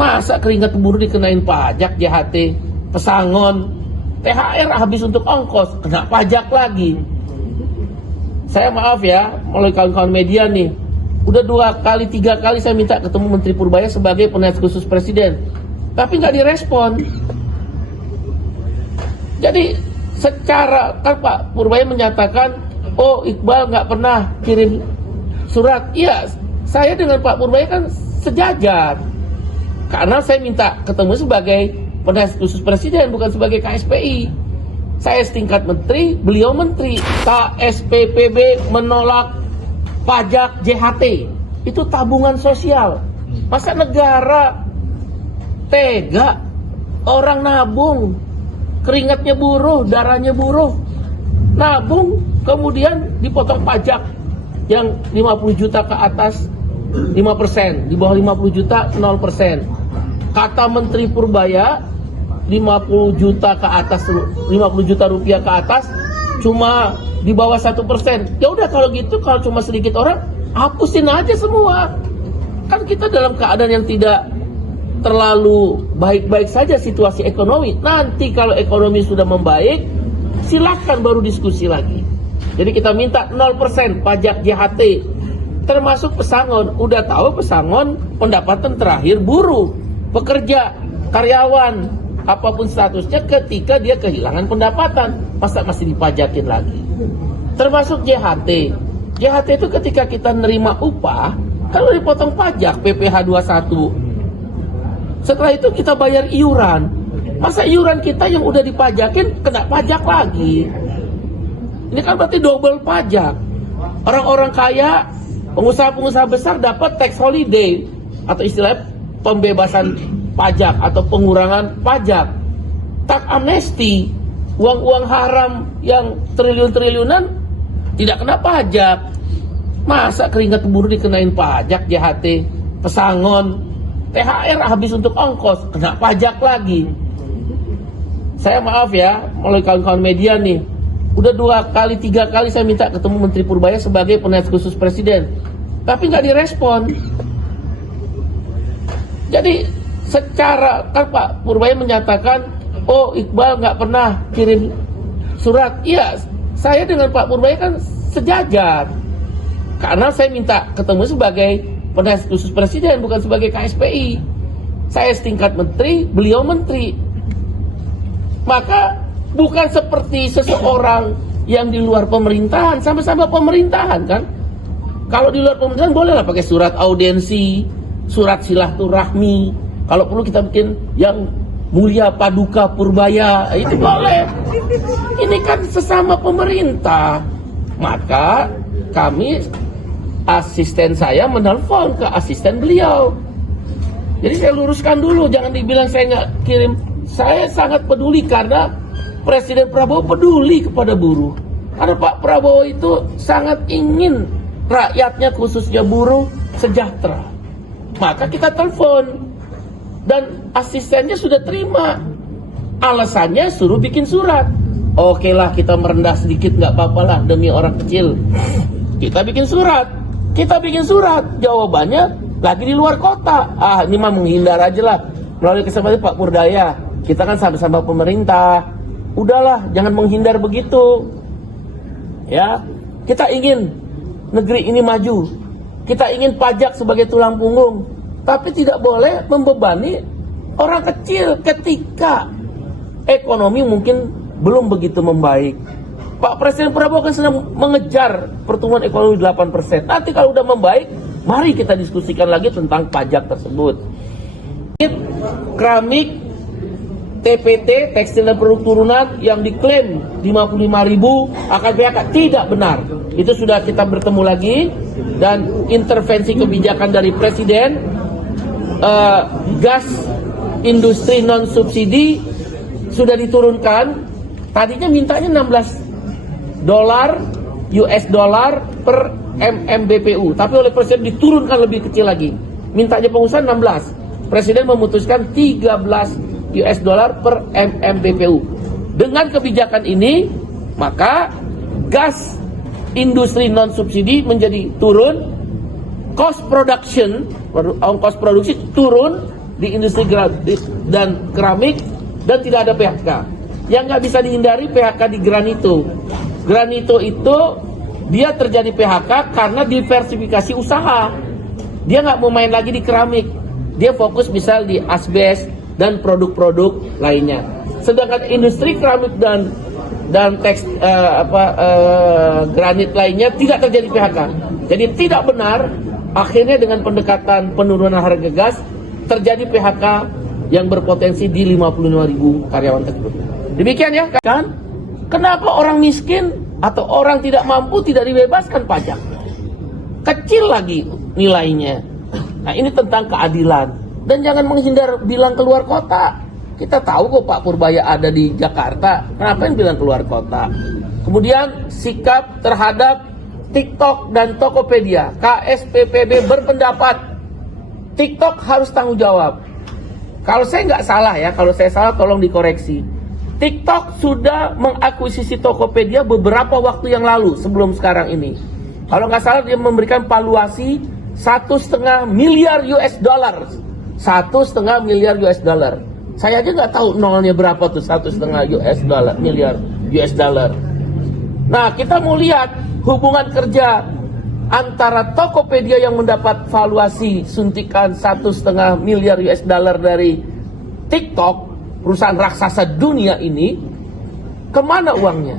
Masa keringat buruh dikenain pajak, JHT, pesangon, THR habis untuk ongkos, kena pajak lagi. Saya maaf ya, melalui kawan-kawan media nih, udah 2 kali 3 kali saya minta ketemu Menteri Purbaya sebagai penasihat khusus Presiden, tapi nggak direspon. Jadi secara kan Pak Purbaya menyatakan, oh Iqbal nggak pernah kirim surat. Iya, saya dengan Pak Purbaya kan sejajar. Karena saya minta ketemu sebagai penasihat khusus Presiden, bukan sebagai KSPI. Saya setingkat menteri, beliau menteri. KSPPB menolak pajak JHT. Itu tabungan sosial. Masa negara tega, orang nabung, keringatnya buruh, darahnya buruh, nabung, kemudian dipotong pajak yang 50 juta ke atas 5%, di bawah 50 juta 0%. Kata Menteri Purbaya 50 juta ke atas, 50 juta rupiah ke atas cuma di bawah 1%. Ya udah kalau gitu, kalau cuma sedikit orang, hapusin aja semua. Kan kita dalam keadaan yang tidak terlalu baik-baik saja situasi ekonomi. Nanti kalau ekonomi sudah membaik, silakan baru diskusi lagi. Jadi kita minta 0% pajak JHT, termasuk pesangon. Udah tahu pesangon pendapatan terakhir buruh, pekerja, karyawan, apapun statusnya ketika dia kehilangan pendapatan, masa masih dipajakin lagi. Termasuk JHT. JHT itu ketika kita nerima upah, kalau dipotong pajak PPh 21. Setelah itu kita bayar iuran. Masa iuran kita yang udah dipajakin kena pajak lagi? Ini kan berarti double pajak. Orang-orang kaya, pengusaha-pengusaha besar dapat tax holiday atau istilah pembebasan pajak atau pengurangan pajak. Tax amnesty, uang-uang haram yang triliun-triliunan tidak kena pajak. Masa keringat buruh dikenain pajak, JHT, pesangon, THR habis untuk ongkos, kena pajak lagi. Saya maaf ya, melalui kawan-kawan media nih, udah 2 kali 3 kali saya minta ketemu Menteri Purbaya sebagai penasihat khusus Presiden, tapi nggak direspon. Jadi secara kan Pak Purbaya menyatakan, oh Iqbal nggak pernah kirim surat. Iya, saya dengan Pak Purbaya kan sejajar. Karena saya minta ketemu sebagai penasihat khusus Presiden, bukan sebagai KSPI. Saya setingkat menteri, beliau menteri. Maka bukan seperti seseorang yang di luar pemerintahan, sama-sama pemerintahan kan. Kalau di luar pemerintahan bolehlah pakai surat audiensi, surat silaturahmi. Kalau perlu kita bikin yang Mulia Paduka Purbaya, itu boleh. Ini kan sesama pemerintah. Maka kami, asisten saya menelpon ke asisten beliau. Jadi saya luruskan dulu, jangan dibilang saya nggak kirim. Saya sangat peduli karena Presiden Prabowo peduli kepada buruh. Karena Pak Prabowo itu sangat ingin rakyatnya, khususnya buruh, sejahtera. Maka kita telepon dan asistennya sudah terima. Alasannya suruh bikin surat. Oke lah, kita merendah sedikit nggak apa-apa lah demi orang kecil. Kita bikin surat. Jawabannya lagi di luar kota. Ah, ini mah menghindar aja lah. Melalui kesempatan Pak Purbaya, kita kan sama-sama pemerintah. Udahlah, jangan menghindar begitu. Ya, kita ingin negeri ini maju. Kita ingin pajak sebagai tulang punggung, tapi tidak boleh membebani orang kecil ketika ekonomi mungkin belum begitu membaik. Pak Presiden Prabowo kan sedang mengejar pertumbuhan ekonomi 8%. Nanti kalau udah membaik, mari kita diskusikan lagi tentang pajak tersebut. Keramik, TPT, tekstil dan produk turunan yang diklaim 55.000 akan PHK, tidak benar. Itu sudah kita bertemu lagi dan intervensi kebijakan dari Presiden. Gas industri non subsidi sudah diturunkan. Tadinya mintanya $16 US dollar per MMBPU, tapi oleh Presiden diturunkan lebih kecil lagi. Mintanya pengusaha 16. Presiden memutuskan 13 US dollar per MMBPU. Dengan kebijakan ini, maka gas industri non subsidi menjadi turun, cost production, ongkos produksi turun, di industri granit dan keramik dan tidak ada PHK. Yang nggak bisa dihindari PHK di Granito. Granito itu dia terjadi PHK karena diversifikasi usaha. Dia nggak mau main lagi di keramik. Dia fokus misal di asbes dan produk-produk lainnya. Sedangkan industri keramik dan granit lainnya tidak terjadi PHK. Jadi tidak benar akhirnya dengan pendekatan penurunan harga gas terjadi PHK yang berpotensi di 55.000 karyawan tersebut. Demikian ya kan? Kenapa orang miskin atau orang tidak mampu tidak dibebaskan pajak? Kecil lagi nilainya. Nah, ini tentang keadilan. Dan jangan menghindar bilang keluar kota. Kita tahu kok Pak Purbaya ada di Jakarta. Kenapa yang bilang keluar kota? Kemudian sikap terhadap TikTok dan Tokopedia. KSPPB berpendapat TikTok harus tanggung jawab. Kalau saya nggak salah ya, kalau saya salah tolong dikoreksi. TikTok sudah mengakuisisi Tokopedia beberapa waktu yang lalu sebelum sekarang ini. Kalau nggak salah dia memberikan valuasi 1,5 miliar US dollar. 1,5 miliar US dollar. Saya aja nggak tahu nolnya berapa tuh 1,5 miliar US dollar. Nah, kita mau lihat hubungan kerja antara Tokopedia yang mendapat valuasi suntikan 1,5 miliar US dollar dari TikTok, perusahaan raksasa dunia ini, kemana uangnya?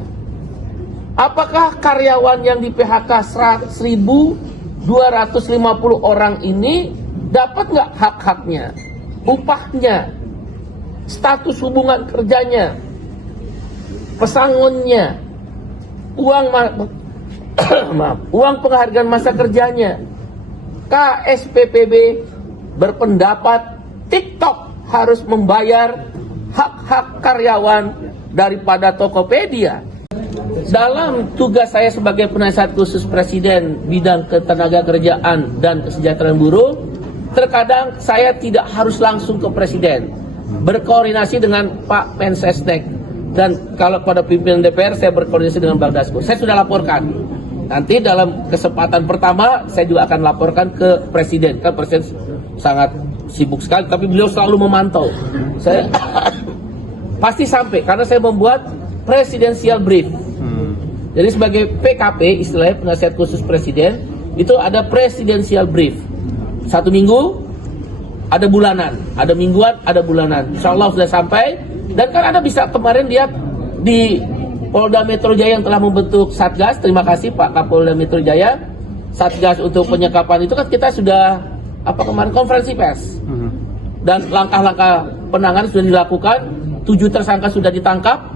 Apakah karyawan yang di PHK 1.250 orang ini dapat nggak hak-haknya, upahnya, status hubungan kerjanya, pesangonnya, uang penghargaan masa kerjanya? KSPPB berpendapat TikTok harus membayar hak-hak karyawan daripada Tokopedia. Dalam tugas saya sebagai penasihat khusus Presiden bidang ketenagakerjaan dan kesejahteraan buruh, terkadang saya tidak harus langsung ke Presiden, berkoordinasi dengan Pak Mensesnek, dan kalau pada pimpinan DPR saya berkoordinasi dengan Bang Dasko. Saya sudah laporkan. Nanti dalam kesempatan pertama saya juga akan laporkan ke Presiden. Kan Presiden sangat sibuk sekali, tapi beliau selalu memantau. Saya pasti sampai karena saya membuat presidential brief. Jadi sebagai PKP, istilahnya penasihat khusus Presiden, itu ada presidential brief. 1 minggu, ada bulanan, ada mingguan, ada bulanan. Insya Allah sudah sampai. Dan kan Anda bisa kemarin lihat di Polda Metro Jaya yang telah membentuk Satgas. Terima kasih Pak Kapolda Metro Jaya. Satgas untuk penyekapan itu kan kita sudah kemarin konferensi pers. Dan langkah-langkah penanganan sudah dilakukan. 7 tersangka sudah ditangkap,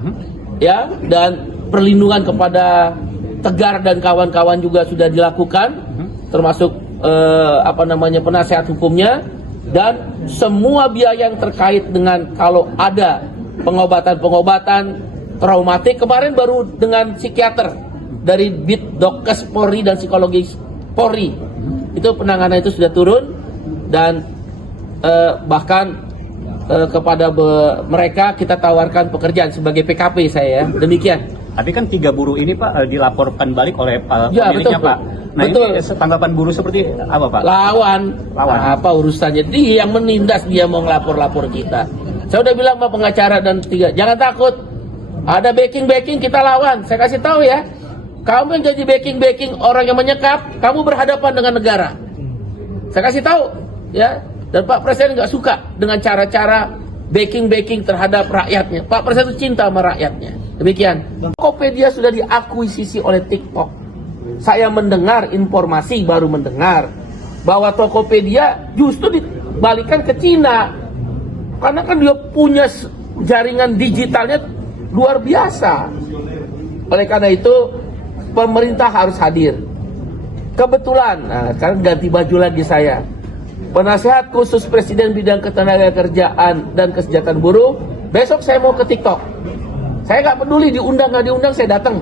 ya, dan perlindungan kepada Tegar dan kawan-kawan juga sudah dilakukan, termasuk penasihat hukumnya, dan semua biaya yang terkait dengan kalau ada pengobatan traumatik kemarin baru dengan psikiater dari Bitdokes Polri dan psikologis Polri itu penanganan itu sudah turun, dan bahkan kepada mereka kita tawarkan pekerjaan sebagai PKP saya ya. Demikian. Tapi kan 3 buruh ini Pak dilaporkan balik oleh ya, pemiliknya betul, Pak. Nah betul. Ini tanggapan buruh seperti apa Pak? Lawan. Apa urusannya? Dia yang menindas, dia mau ngelapor-lapor kita. Saya udah bilang sama pengacara dan 3, jangan takut. Ada backing kita lawan. Saya kasih tahu ya. Kamu yang jadi backing orang yang menyekap, kamu berhadapan dengan negara. Saya kasih tahu ya. Dan Pak Presiden nggak suka dengan cara-cara backing terhadap rakyatnya. Pak Presiden itu cinta sama rakyatnya. Demikian. Tokopedia sudah diakuisisi oleh TikTok. Saya mendengar informasi, baru mendengar bahwa Tokopedia justru dibalikan ke Cina. Karena kan dia punya jaringan digitalnya luar biasa. Oleh karena itu pemerintah harus hadir. Kebetulan, sekarang ganti baju lagi saya. Penasehat khusus Presiden bidang ketenagakerjaan dan kesejahteraan buruh. Besok saya mau ke TikTok. Saya nggak peduli diundang nggak diundang, saya datang.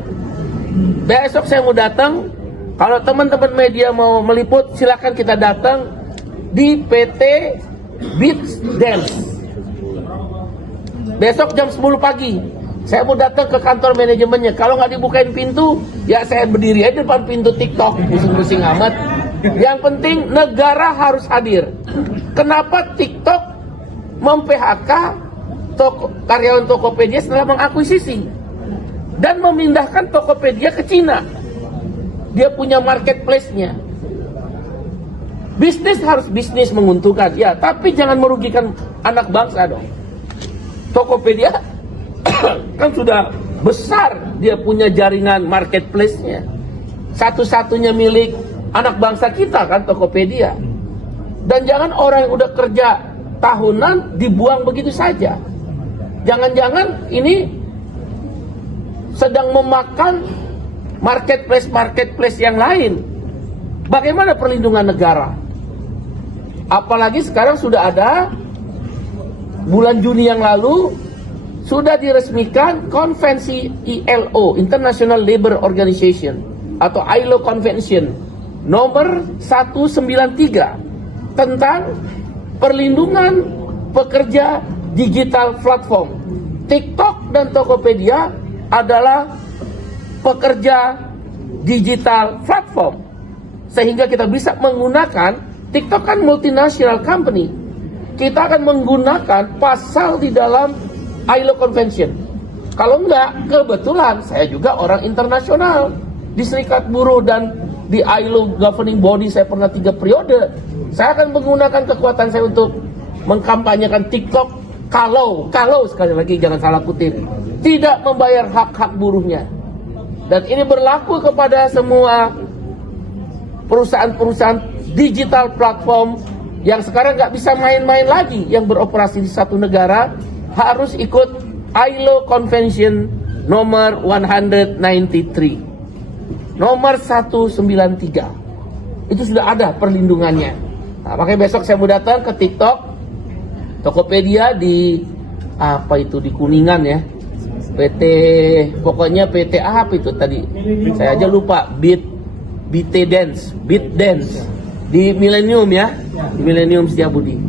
Besok saya mau datang. Kalau teman-teman media mau meliput, silakan kita datang di PT Beats Dance. Besok jam 10 pagi. Saya mau datang ke kantor manajemennya. Kalau nggak dibukain pintu, ya saya berdiri aja depan pintu TikTok, pusing-pusing amat. Yang penting negara harus hadir. Kenapa TikTok mem-PHK karyawan Tokopedia setelah mengakuisisi dan memindahkan Tokopedia ke Cina. Dia punya marketplace-nya. Bisnis harus bisnis menguntungkan, ya, tapi jangan merugikan anak bangsa dong. Tokopedia kan sudah besar, dia punya jaringan marketplace-nya. Satu-satunya milik anak bangsa kita kan Tokopedia. Dan jangan orang yang udah kerja tahunan dibuang begitu saja. Jangan-jangan ini sedang memakan marketplace yang lain. Bagaimana perlindungan negara? Apalagi sekarang sudah ada, bulan Juni yang lalu sudah diresmikan konvensi ILO, International Labour Organization, atau ILO Convention nomor 193 tentang perlindungan pekerja digital platform. TikTok dan Tokopedia adalah pekerja digital platform, sehingga kita bisa menggunakan TikTok kan multinational company. Kita akan menggunakan pasal di dalam ILO Convention. Kalau enggak, kebetulan saya juga orang internasional di Serikat Buruh dan di ILO Governing Body saya pernah 3 periode. Saya akan menggunakan kekuatan saya untuk mengkampanyekan TikTok kalau sekali lagi jangan salah kutip, tidak membayar hak-hak buruhnya. Dan ini berlaku kepada semua perusahaan-perusahaan digital platform yang sekarang nggak bisa main-main lagi, yang beroperasi di satu negara harus ikut ILO Convention nomor 193, nomor 193. Itu sudah ada perlindungannya. Nah, makanya besok saya mau datang ke TikTok, Tokopedia di apa itu di Kuningan ya, pokoknya PT apa itu tadi, saya aja lupa, BitDance di Millennium ya, di Millennium Setiabudi.